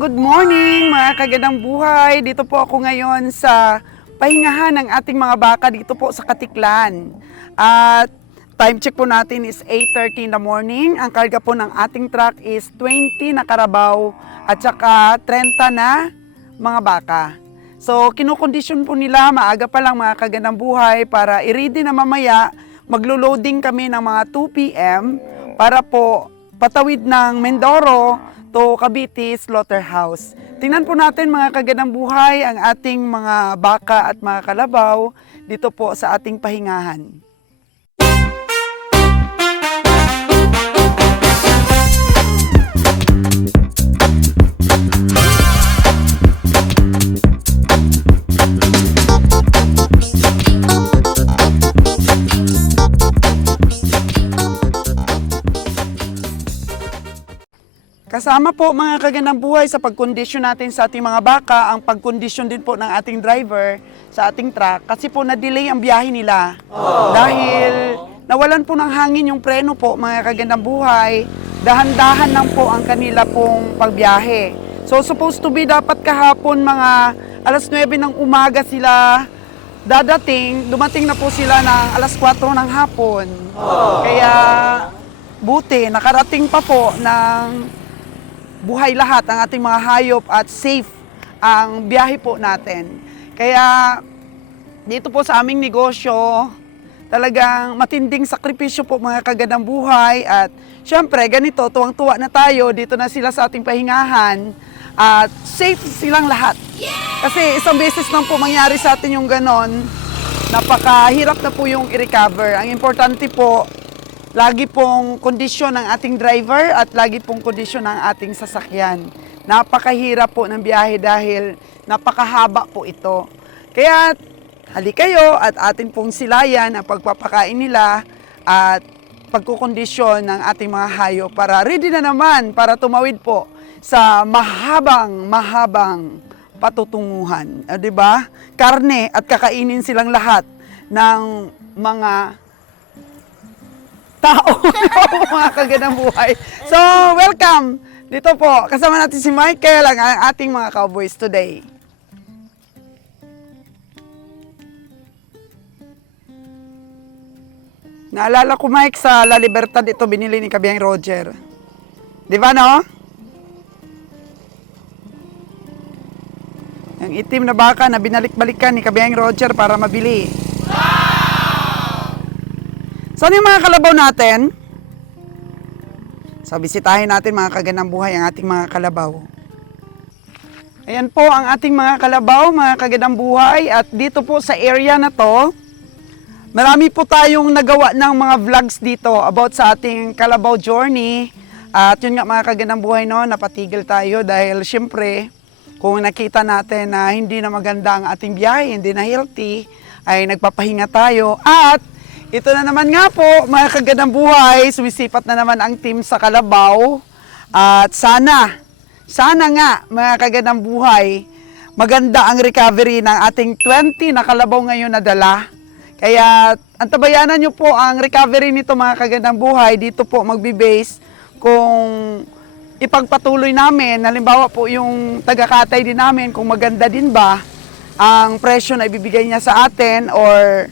good morning mga kagandang buhay. Dito po ako ngayon sa pahingahan ng ating mga baka dito po sa Katiklan. At time check po natin is 8:30 in the morning. Ang karga po ng ating truck is 20 na karabaw at saka 30 na mga baka. So kinukondisyon po nila maaga pa lang mga kagandang buhay para i-ready na mamaya. Maglo-loading kami ng mga 2 p.m. para po patawid ng Mindoro to Cavite Slaughterhouse. Tingnan po natin mga kagandang buhay ang ating mga baka at mga kalabaw dito po sa ating pahingahan. Kasama po mga kagandang buhay sa pagkondisyon natin sa ating mga baka, ang pagkondisyon din po ng ating driver sa ating truck kasi po na-delay ang biyahe nila. Dahil nawalan po ng hangin yung preno po mga kagandang buhay, dahan-dahan lang po ang kanila pong pagbiyahe. So supposed to be dapat kahapon mga alas 9 ng umaga sila dadating, dumating na po sila ng alas 4 ng hapon. Kaya buti, nakarating pa po ng buhay lahat ang ating mga hayop at safe ang biyahe po natin. Kaya dito po sa aming negosyo, talagang matinding sakripisyo po mga kagandang buhay at syempre ganito, tuwang-tuwa na tayo, dito na sila sa ating pahingahan at safe silang lahat. Kasi isang beses lang po mangyari sa atin yung ganon, napakahirap na po yung i-recover. Ang importante po, lagi pong kondisyon ng ating driver at lagi pong kondisyon ng ating sasakyan. Napakahirap po ng biyahe dahil napakahaba po ito. Kaya halika kayo at atin pong silayan ang pagpapakain nila at pagkukondisyon ng ating mga hayop para ready na naman para tumawid po sa mahabang patutunguhan. Diba? Karne at kakainin silang lahat ng mga tao, mga kagandang buhay. So, welcome! Dito po, kasama natin si Michael, ang ating mga cowboys today. Naalala ko, Mike, sa La Libertad ito binili ni Kabiyang Roger. Di ba, no? Ang itim na baka na binalik-balikan ni Kabiyang Roger para mabili. Saan yung mga kalabaw natin? So, bisitahin natin mga kagandang buhay ang ating mga kalabaw. Ayan po ang ating mga kalabaw, mga kagandang buhay. At dito po sa area na to, marami po tayong nagawa ng mga vlogs dito about sa ating kalabaw journey. At yun nga mga kagandang buhay, no, napatigil tayo dahil syempre, kung nakita natin na hindi na maganda ang ating biyahe, hindi na healthy, ay nagpapahinga tayo. At ito na naman nga po, mga kagandang buhay, sumisipat na naman ang team sa Kalabaw. At sana nga, mga kagandang buhay, maganda ang recovery ng ating 20 na kalabaw ngayon na dala. Kaya antabayanan nyo po ang recovery nito mga kagandang buhay. Dito po magbe-base kung ipagpatuloy namin. Halimbawa po yung taga-katay din namin, kung maganda din ba ang presyo na ibibigay niya sa atin or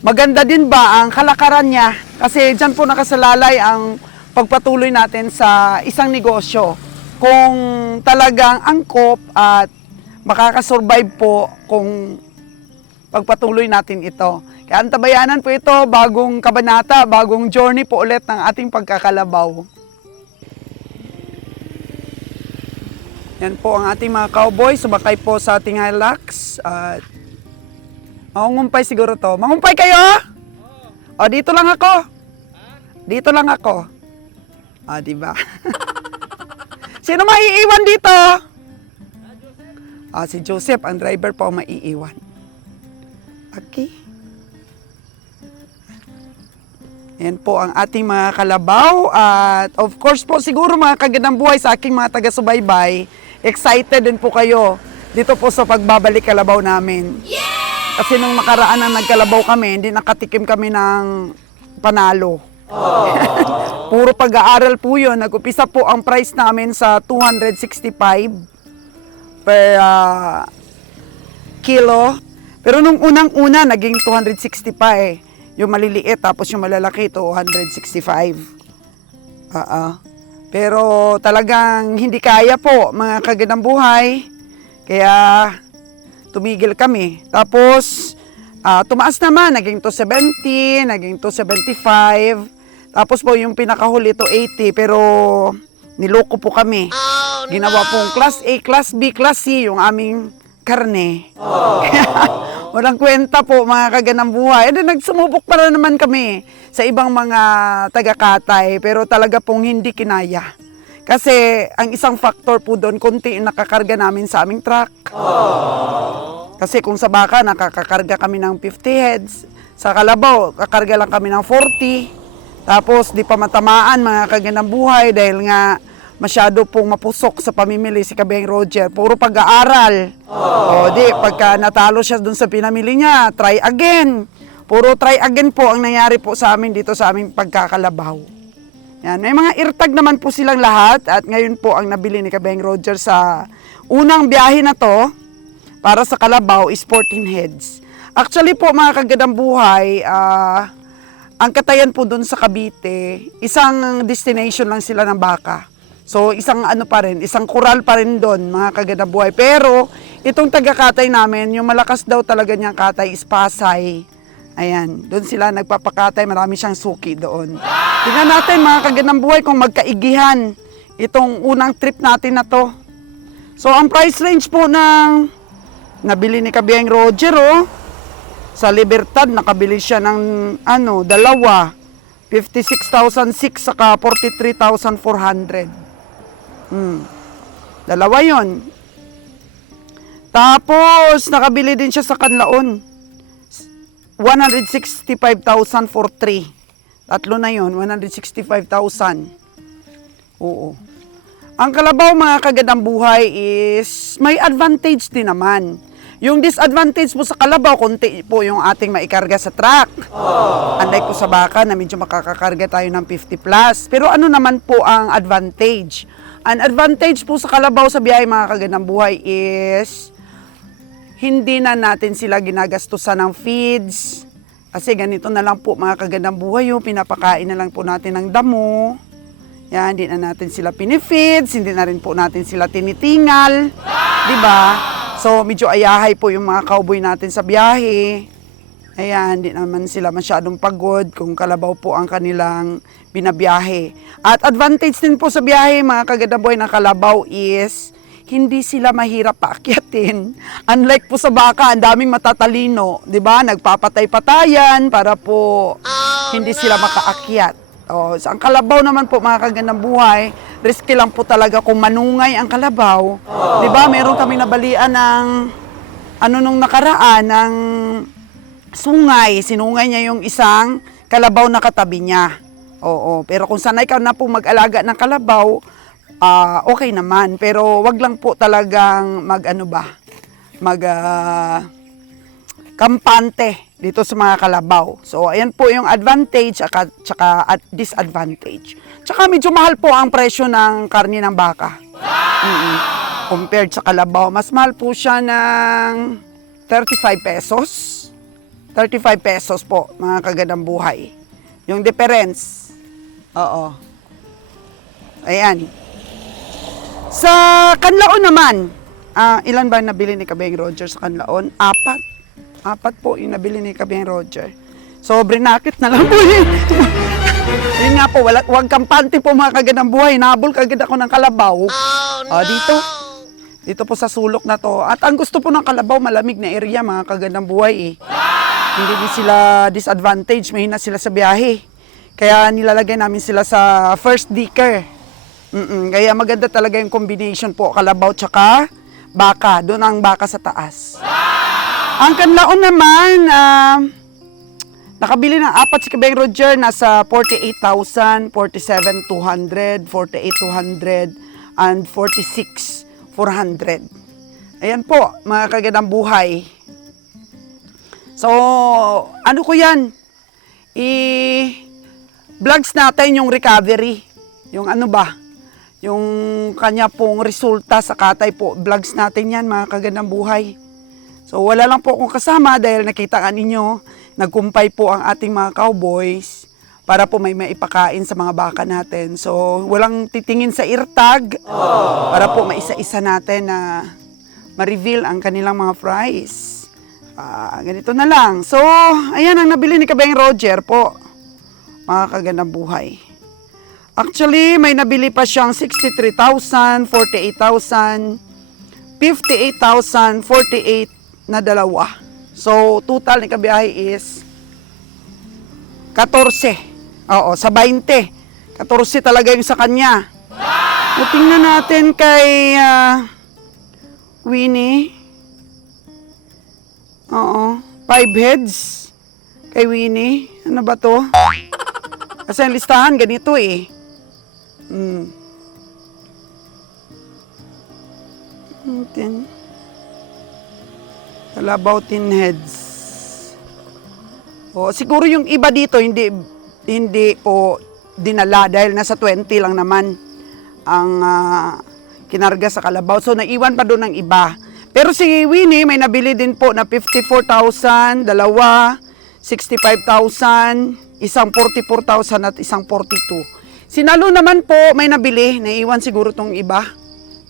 maganda din ba ang kalakaran niya? Kasi dyan po nakasalalay ang pagpatuloy natin sa isang negosyo. Kung talagang angkop at makakasurvive po kung pagpatuloy natin ito. Kaya antabayanan po ito, bagong kabanata, bagong journey po ulit ng ating pagkakalabaw. Yan po ang ating mga cowboy, sumakay po sa ating Hilux. At mangungumpay siguro to. Mangumpay kayo? O, dito lang ako. Dito lang ako. O, diba? Sino maiiwan dito? O, si Joseph, ang driver po maiiwan. Okay. Yan po ang ating mga kalabaw. At of course po, siguro mga kagandang buhay sa aking mga taga-subaybay, excited din po kayo dito po sa pagbabalik kalabaw namin. Kasi nung nakaraan na nagkalabaw kami, hindi nakatikim kami ng panalo. Puro pag-aaral po yun. Nag-upisa po ang price namin sa 265. per kilo. Pero nung unang-una, naging 260 pa eh. Yung maliliit, tapos yung malalaki, 265. Pero talagang hindi kaya po, mga kagandang buhay. Kaya tumigil kami. Tapos, tumaas naman, naging 270, naging 275. Tapos po yung pinakahuli, 280, pero niloko po kami. Ginawa pong Class A, Class B, Class C yung aming karne. Walang kwenta po, mga kagandang buhay. And then, nagsumubok para naman kami sa ibang mga taga-Katay, pero talaga pong hindi kinaya. Kasi ang isang factor po doon, konti yung nakakarga namin sa aming truck. Kasi kung sa baka, nakakakarga kami ng 50 heads. Sa kalabaw, kakarga lang kami ng 40. Tapos di pa matamaan, mga kagandang buhay, dahil nga masyado pong mapusok sa pamimili si Kabeng Roger. Puro pag-aaral. O di, pagka natalo siya dun sa pinamili niya, try again. Puro try again po ang nangyari po sa amin dito sa aming pagkakalabaw. Yan, may mga irtag naman po silang lahat at ngayon po ang nabili ni Kabeng Roger sa unang biyahe na to para sa Kalabaw is 14 heads. Actually po, mga kagandang buhay, ang katayan po dun sa Cavite, isang destination lang sila ng baka. So isang ano pa rin, isang kural pa rin doon, mga kagandang buhay. Pero itong taga-Katay namin, yung malakas daw talaga niyang Katay is Pasay. Ayan, doon sila nagpapakatay, marami siyang suki doon. Tingnan natin, mga kagandang buhay, kung magkaigihan itong unang trip natin na to. So ang price range po ng nabili ni Kabeng Roger, sa Libertad, nakabili siya ng dalawa. 56,600 saka 43,400. Dalawa yon. Tapos, nakabili din siya sa Kanlaon. 165,000 for 3. Tatlo na yon, 165,000. Oo. Ang Kalabaw, mga kagandang buhay, is may advantage din naman. Yung disadvantage po sa Kalabaw, konti po yung ating maikarga sa truck. Unlike po sa baka na medyo makakakarga tayo ng 50 plus. Pero ano naman po ang advantage? Ang advantage po sa Kalabaw sa biyahe, mga kagandang buhay, is hindi na natin sila ginagastusan ng feeds. Kasi ganito na lang po, mga kagandang buhay, yung pinapakain na lang po natin ng damo. Yan, hindi na natin sila pinifeeds, hindi na rin po natin sila tinitingal. Diba? So, medyo ayahay po yung mga cowboy natin sa biyahe. Ayan, hindi naman sila masyadong pagod kung Kalabaw po ang kanilang binabiyahe. At advantage din po sa biyahe, mga kagandang buhay, ng Kalabaw is hindi sila mahirap paakyatin. Unlike po sa baka, ang daming matatalino. Diba? Nagpapatay-patayan para po hindi sila makaakyat. So, ang Kalabaw naman po, mga kagandang buhay, risky lang po talaga kung manungay ang Kalabaw. Diba, meron kami nabalian ng, nung nakaraan, ng sungay. Sinungay niya yung isang Kalabaw na katabi niya. Oo, pero kung sanay ka na po mag-alaga ng Kalabaw, okay naman. Pero wag lang po talagang kampante dito sa mga Kalabaw. So, ayan po yung advantage at disadvantage. Tsaka medyo mahal po ang presyo ng karne ng baka. Compared sa Kalabaw, mas mahal po siya ng 35 pesos. 35 pesos po, mga kagandang buhay. Yung difference. Oo. Ayan. Sa Kanlaon naman, ilan ba nabili ni Kabeng Roger sa Kanlaon? 4. 4 po yung nabili ni Kabeng Roger. Sobre nakit na lang po yun. Yun nga po, wag kampante po, mga kagandang buhay. Nabol kagad ako ng Kalabaw. Dito po sa sulok na to. At ang gusto po ng Kalabaw, malamig na area, mga kagandang buhay. Hindi din sila disadvantage, mahina sila sa biyahe. Kaya nilalagay namin sila sa first decker. Kaya maganda talaga yung combination po, Kalabaw tsaka baka. Doon ang baka sa taas. Ang Kanlaon naman, nakabili ng 4 si Kabeng Roger, nasa 48,000, 47,200, 48,200, and 46,400. Ayan po, mga kagandang buhay. So, ano ko yan? I-vlogs natin yung recovery. Yung yung kanya pong resulta sa Katay po vlogs natin yan, mga kagandang buhay. So wala lang po akong kasama dahil nakita ka ninyo, nagkumpay po ang ating mga cowboys para po may maipakain sa mga baka natin. So walang titingin sa irtag para po maisa-isa natin na ma-reveal ang kanilang mga prize. Ganito na lang. So ayan ang nabili ni Kabayang Roger po, mga kagandang buhay. Actually, may nabili pa siyang 63,000, 48,000, 58,000, 48 na dalawa. So, total ni kabiyahe is 14. Oo, sa 20. 14 talaga yung sa kanya. So, tingnan natin kay Winnie. Oo, 5 heads kay Winnie. Ano ba to? Kasi ang listahan ganito eh. Kalabaw 10 heads. O, siguro yung iba dito hindi po dinala dahil nasa 20 lang naman ang kinarga sa kalabaw. So naiwan pa doon ng iba. Pero si Winnie may nabili din po na 54,000, dalawa, 65,000, isang 44,000 at isang 42. Si Nalo naman po may nabili, naiwan siguro tong iba.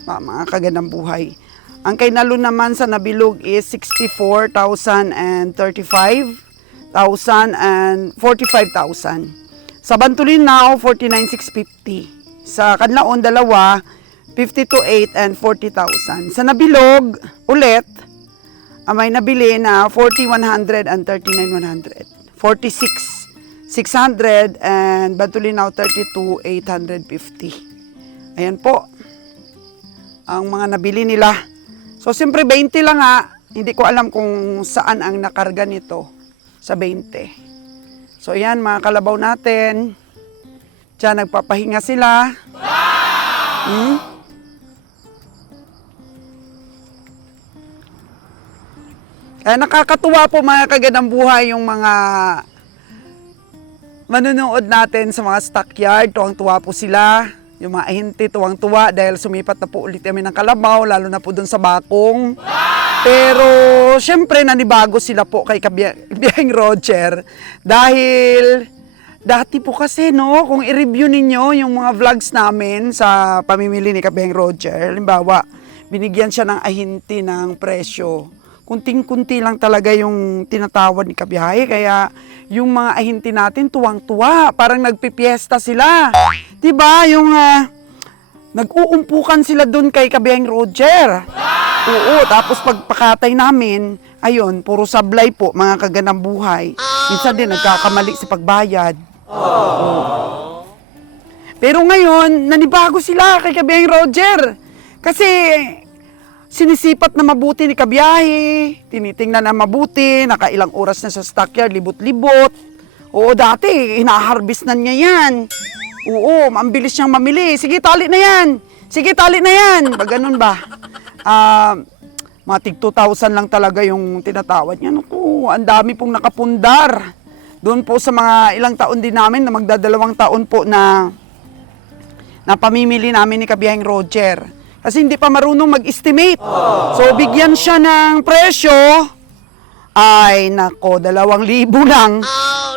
Mga kagandang buhay. Ang kay Nalo naman sa nabilog is 64,000 and 35,000 and 45,000. Sa Bantulinaw, 49,650. Sa Kanlaon, dalawa, 52,800 and 40,000. Sa Nabilog, ulit, may nabili na 40,100 and 39,100. 46,600 and Bantulinaw, 32,850. Ayan po ang mga nabili nila. So, siyempre 20 lang nga. Hindi ko alam kung saan ang nakarga nito sa 20. So, ayan mga kalabaw natin. Diyan, nagpapahinga sila. Kaya nakakatuwa po mga kagandang buhay yung mga manunood natin sa mga stockyard. Tuwang-tuwa po sila. Yung mga ahente, tuwang-tuwa dahil sumipat na po ulit kami ng kalabaw, lalo na po dun sa bakong. Pero, syempre, nanibago sila po kay Kabiyahing Roger. Dahil, dati po kasi, no, kung i-review ninyo yung mga vlogs namin sa pamimili ni Kabiyahing Roger, halimbawa, binigyan siya ng ahente ng presyo. Kunting-kunti lang talaga yung tinatawad ni Kabiyahe, kaya yung mga ahente natin tuwang-tuwa, parang nagpipiesta sila. Diba? Yung nag-uumpukan sila dun kay Kabiyahing Roger. Oo, tapos pagpakatay namin, ayun, puro sablay po, mga kagandang buhay. Minsan din nagkakamali sa pagbayad. Pero ngayon, nanibago sila kay Kabiyahing Roger. Kasi sinisipat na mabuti ni Kabiyahe, tinitingnan na mabuti, nakailang oras na sa stockyard, libot-libot. Oo, dati, hinaharvest na niya yan. Oo, ang bilis niyang mamili. Sige, tali na yan. Sige, tali na yan. Ba, ganun ba? Mga tig 2,000 lang talaga yung tinatawad niya. Naku, ang dami pong nakapundar. Doon po sa mga ilang taon din namin, na magdadalawang taon po na pamimili namin ni Kabiyahing Roger. Kasi hindi pa marunong mag-estimate. So, bigyan siya ng presyo. Ay, nako, 2,000 lang.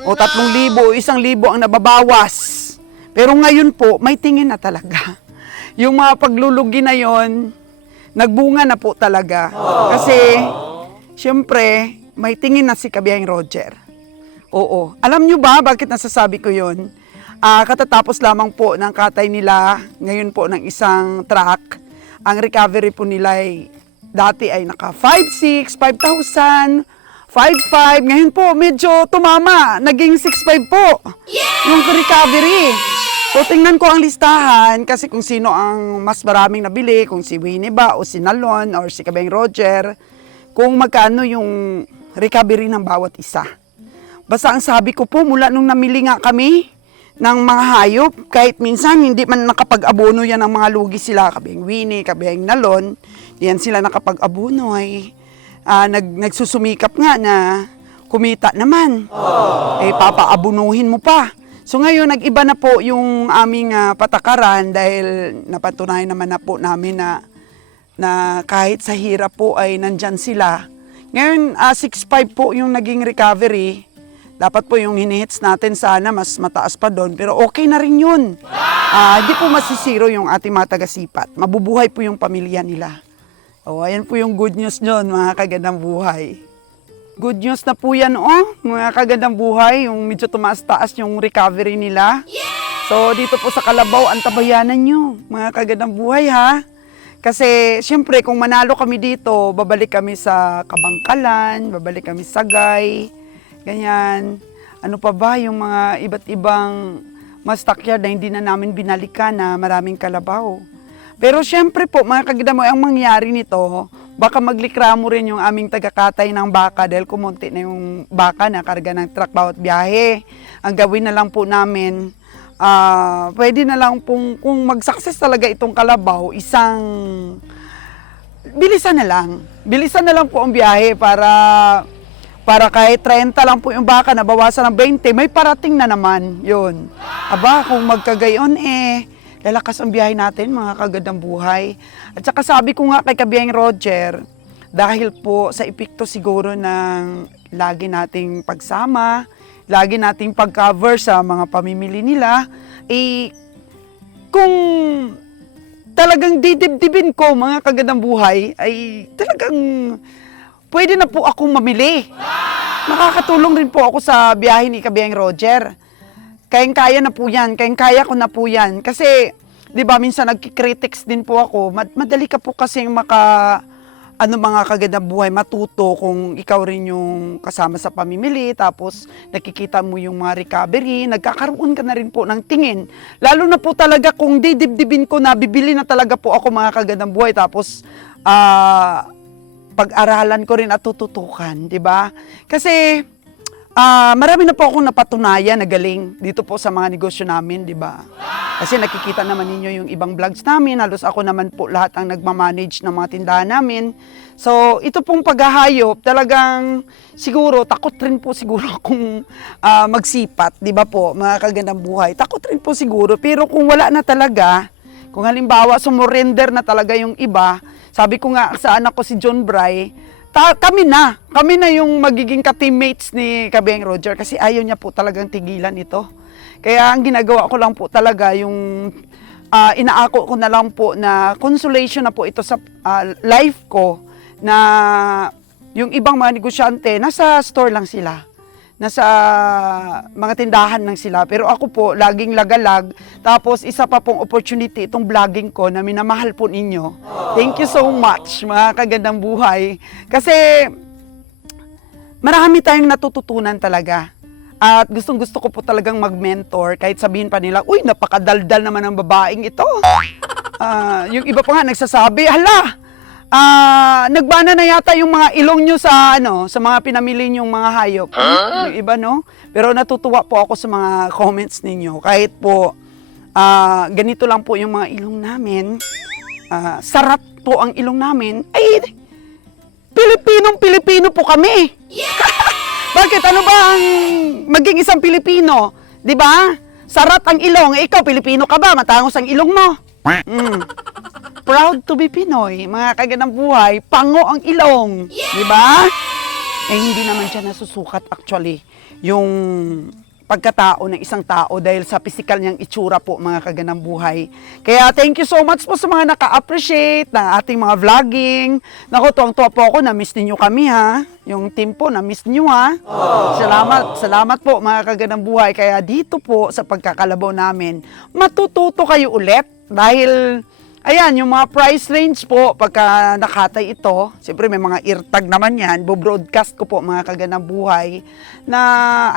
O 3,000 o 1,000 ang nababawas. Pero ngayon po, may tingin na talaga. Yung mga paglulugi na yon, nagbunga na po talaga. Kasi, syempre, may tingin na si Kabiyahing Roger. Oo. Alam nyo ba bakit nasasabi ko yon? Katatapos lamang po ng katay nila, ngayon po ng isang truck. Ang recovery po nila ay, dati ay naka 5,600, 5,000, 5,500. Ngayon po, medyo tumama. Naging 6,500 po. Yung recovery. So, tingnan ko ang listahan kasi kung sino ang mas maraming nabili, kung si Winnie ba o si Nalon or si Kabiyahing Roger, kung magkano yung recovery ng bawat isa. Basta ang sabi ko po, mula nung namili nga kami ng mga hayop, kahit minsan hindi man nakapag-abono yan ng mga lugi sila, Kabiyahing Winnie, Kabiyahing Nalon, diyan sila nakapag-abono ay nagsusumikap nga na kumita naman. Eh, papaabunuhin mo pa. So ngayon, nag-iba na po yung aming patakaran dahil napatunayan naman na po namin na kahit sa hirap po ay nandyan sila. Ngayon, 6'5" po yung naging recovery. Dapat po yung hinihits natin sana mas mataas pa doon, pero okay na rin yun. Hindi po masisiro yung ating mga taga-sipat. Mabubuhay po yung pamilya nila. Ayan po yung good news nyon, mga kagandang buhay. Good news na po yan, mga kagandang buhay, yung medyo tumaas-taas yung recovery nila. So, dito po sa Kalabaw, antabayanan nyo, mga kagandang buhay, ha? Kasi, siyempre, kung manalo kami dito, babalik kami sa Kabangkalan, babalik kami sa Sagay, ganyan. Ano pa ba yung mga iba't ibang mastakyard na hindi na namin binalikan na maraming kalabaw. Pero siyempre po, mga kagandang buhay, ang mangyari nito, baka maglikramo rin yung aming tagakatay ng baka dahil kumunti na yung baka na karga ng truck bawat biyahe. Ang gawin na lang po namin, pwede na lang kung mag-success talaga itong kalabaw, bilisan na lang. Bilisan na lang po ang biyahe para kahit 30 lang po yung baka, nabawasan ng 20, may parating na naman yun. Aba, kung magkagayon lalakas ang biyahe natin, mga kagandang buhay. At saka sabi ko nga kay Kabiyeng Roger, dahil po sa epekto siguro ng lagi nating pagsama, lagi nating pag-cover sa mga pamimili nila, kung talagang didibdibin ko, mga kagandang buhay, ay talagang pwede na po akong mamili. Nakakatulong rin po ako sa biyahe ni Kabiyeng Roger. Kayang-kaya na po yan, kayang-kaya ko na po yan. Kasi, di ba, minsan nagkikritics din po ako. Madali ka po kasi mga kagandang buhay, matuto kung ikaw rin yung kasama sa pamimili, tapos nakikita mo yung mga recovery, nagkakaroon ka na rin po ng tingin. Lalo na po talaga kung didibdibin ko na, bibili na talaga po ako, mga kagandang buhay, tapos pag-aralan ko rin at tututukan, di ba? Kasi, marami na po akong napatunayan na galing dito po sa mga negosyo namin, di ba? Kasi nakikita naman ninyo yung ibang vlogs namin, halos ako naman po lahat ang nagmamanage ng mga tindahan namin. So, ito pong paghahayop, talagang siguro, takot rin po siguro akong magsipat, di ba po, mga kagandang buhay. Takot rin po siguro, pero kung wala na talaga, kung halimbawa sumurrender na talaga yung iba, sabi ko nga sa anak ko si John Bray, kami na yung magiging ka-teammates ni Kabiyeng Roger kasi ayaw niya po talagang tigilan ito. Kaya ang ginagawa ko lang po talaga yung inaako ko na lang po na consolation na po ito sa life ko na yung ibang mga negosyante nasa store lang sila. Nasa mga tindahan lang sila. Pero ako po, laging lagalag. Tapos isa pa pong opportunity, itong vlogging ko na minamahal po ninyo. Thank you so much, mga kagandang buhay. Kasi marami tayong natututunan talaga. At gustong-gusto ko po talagang mag-mentor. Kahit sabihin pa nila, uy, napakadaldal naman ang babaeng ito. Yung iba pa nga nagsasabi, hala, nagbana na yata yung mga ilong nyo sa mga pinamili nyong mga hayop. Yung iba, no? Pero natutuwa po ako sa mga comments ninyo. Kahit po, ganito lang po yung mga ilong namin. Sarap po ang ilong namin. Ay, Pilipinong-Pilipino po kami. Bakit? Ano ba ang maging isang Pilipino? Di ba? Sarat ang ilong. Ikaw, Pilipino ka ba? Matangos ang ilong mo. Proud to be Pinoy, mga kagandang buhay, pango ang ilong, di ba? Hindi naman siya nasusukat actually yung pagkatao ng isang tao dahil sa physical niyang itsura po, mga kagandang buhay. Kaya thank you so much po sa mga naka-appreciate ng ating mga vlogging. Naku, tuwang-tuwa po ako, na-miss ninyo kami ha. Yung team po, na-miss nyo ha. Salamat po, mga kagandang buhay. Kaya dito po sa pagkakalabaw namin, matututo kayo ulit dahil ayan, yung mga price range po, pagka nakatay ito, siyempre may mga eartag naman yan, bo-broadcast ko po, mga kagandang buhay, na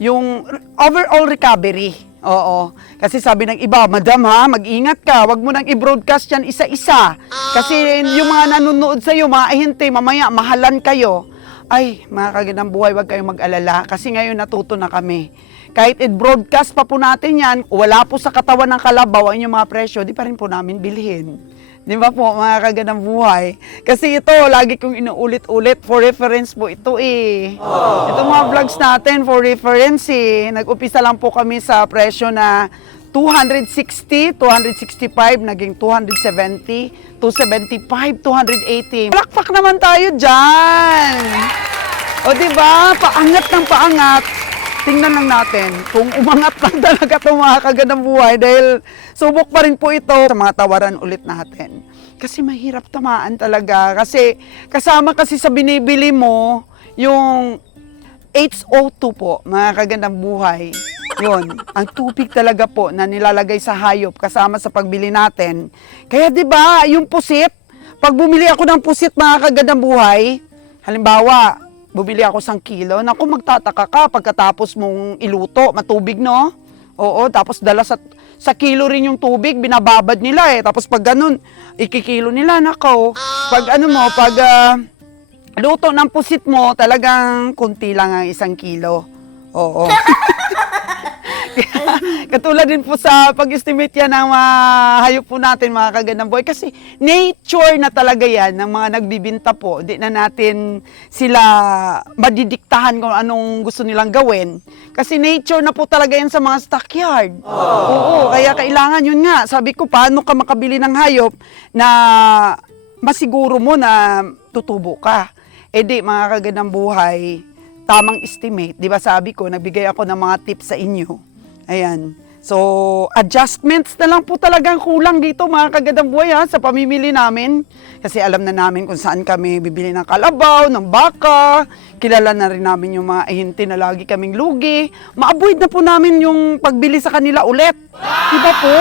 yung overall recovery. Oo. Kasi sabi ng iba, madam ha, mag-ingat ka, wag mo nang i-broadcast yan isa-isa. Kasi yung mga nanonood sa'yo, mga ahente, mamaya mahalan kayo. Ay, mga kagandang buhay, wag kayong mag-alala, kasi ngayon natuto na kami. Kahit i-broadcast pa po natin yan, wala po sa katawan ng kalabaw ang inyong mga presyo, di pa rin po namin bilhin. Di ba po, mga kagandang buhay? Kasi ito, lagi kong inuulit-ulit. For reference po ito eh. Ito mga vlogs natin, for reference eh. Nag-upisa lang po kami sa presyo na 260, 265, naging 270, 275, 280. Palakpak naman tayo dyan! O di ba, paangat ng paangat. Tingnan lang natin kung umangat lang talaga itong mga kagandang buhay dahil subok pa rin po ito sa mga tawaran ulit natin. Kasi mahirap tamaan talaga. Kasi kasama kasi sa binibili mo yung H02 po, mga kagandang buhay. Yun, ang tubig talaga po na nilalagay sa hayop kasama sa pagbili natin. Kaya 'di ba, yung pusit, pag bumili ako ng pusit mga kagandang buhay, halimbawa, bumili ako 1 kilo, naku magtataka ka pagkatapos mong iluto, matubig no? Oo, tapos dala sa kilo rin yung tubig, binababad nila eh. Tapos pag ganun, ikikilo nila, nako. Pag ano mo, pag luto ng pusit mo, talagang kunti lang ang 1 kilo. Oo. Katulad din po sa pag-estimate yan ng mga hayop po natin, mga kagandang buhay. Kasi nature na talaga yan ng mga nagbibinta po. Hindi na natin sila madidiktahan kung anong gusto nilang gawin. Kasi nature na po talaga yan sa mga stockyard. Oo, kaya kailangan yun nga. Sabi ko, paano ka makabili ng hayop na masiguro mo na tutubo ka? Eh di, mga kagandang buhay, tamang estimate. Di ba sabi ko, nagbigay ako ng mga tips sa inyo. Ayan. So, adjustments na lang po talagang kulang dito mga kagandang buhay sa pamimili namin. Kasi alam na namin kung saan kami bibili ng kalabaw, ng baka. Kilala na rin namin yung mga ahinti na lagi kaming lugi. Ma-avoid na po namin yung pagbili sa kanila ulit. Diba po?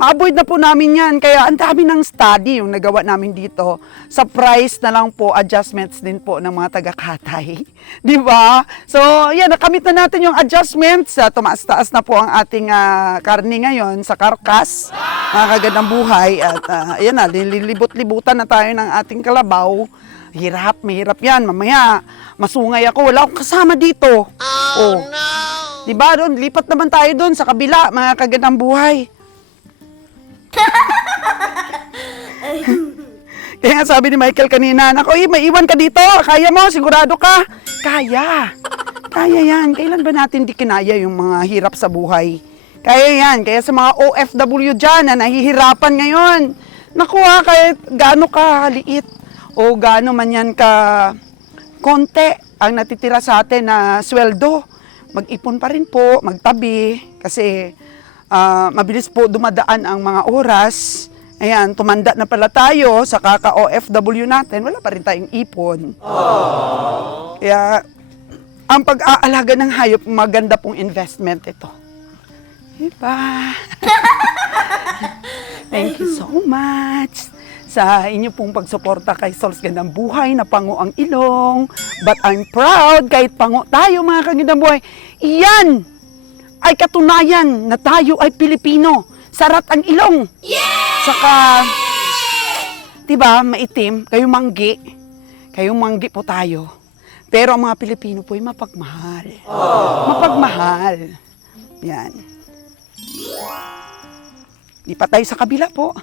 Ma-avoid na po namin yan. Kaya ang dami ng study yung nagawa namin dito. Sa price na lang po, adjustments din po ng mga taga-Katay. Di ba? So, yan, nakamit na natin yung adjustments. Tumaas-taas na po ang ating karne ngayon sa karkas. Mga kagandang buhay. At ayan na, lilibot-libutan na tayo ng ating kalabaw. Hirap, mahirap yan. Mamaya, masungay ako. Wala akong kasama dito. Oh, no! Di ba? Doon, lipat naman tayo doon sa kabila, mga kagandang buhay. Kaya nga sabi ni Michael kanina, nako, maiwan ka dito. Kaya mo, sigurado ka. Kaya. Kaya yan. Kailan ba natin di kinaya yung mga hirap sa buhay? Kaya yan. Kaya sa mga OFW dyan na nahihirapan ngayon, naku kahit gaano ka liit o gaano man yan ka konti ang natitira sa atin na sweldo, mag-ipon pa rin po, magtabi. Kasi mabilis po dumadaan ang mga oras. Ayan, tumanda na pala tayo sa kaka-OFW natin, wala pa rin tayong ipon. Aww. Kaya, ang pag-aalaga ng hayop, maganda pong investment ito. Diba? Thank you so much sa inyo pong pagsuporta kay Sol's Gandang Buhay na pango ang ilong. But I'm proud, kahit pango tayo mga kagandang buhay, iyan ay katunayan na tayo ay Pilipino. Sarat ang ilong. Yeah! Saka, diba, maitim, kayong manggi. Kayong manggi po tayo. Pero ang mga Pilipino po ay mapagmahal. Mapagmahal. Yan. Lipat tayo sa kabila po.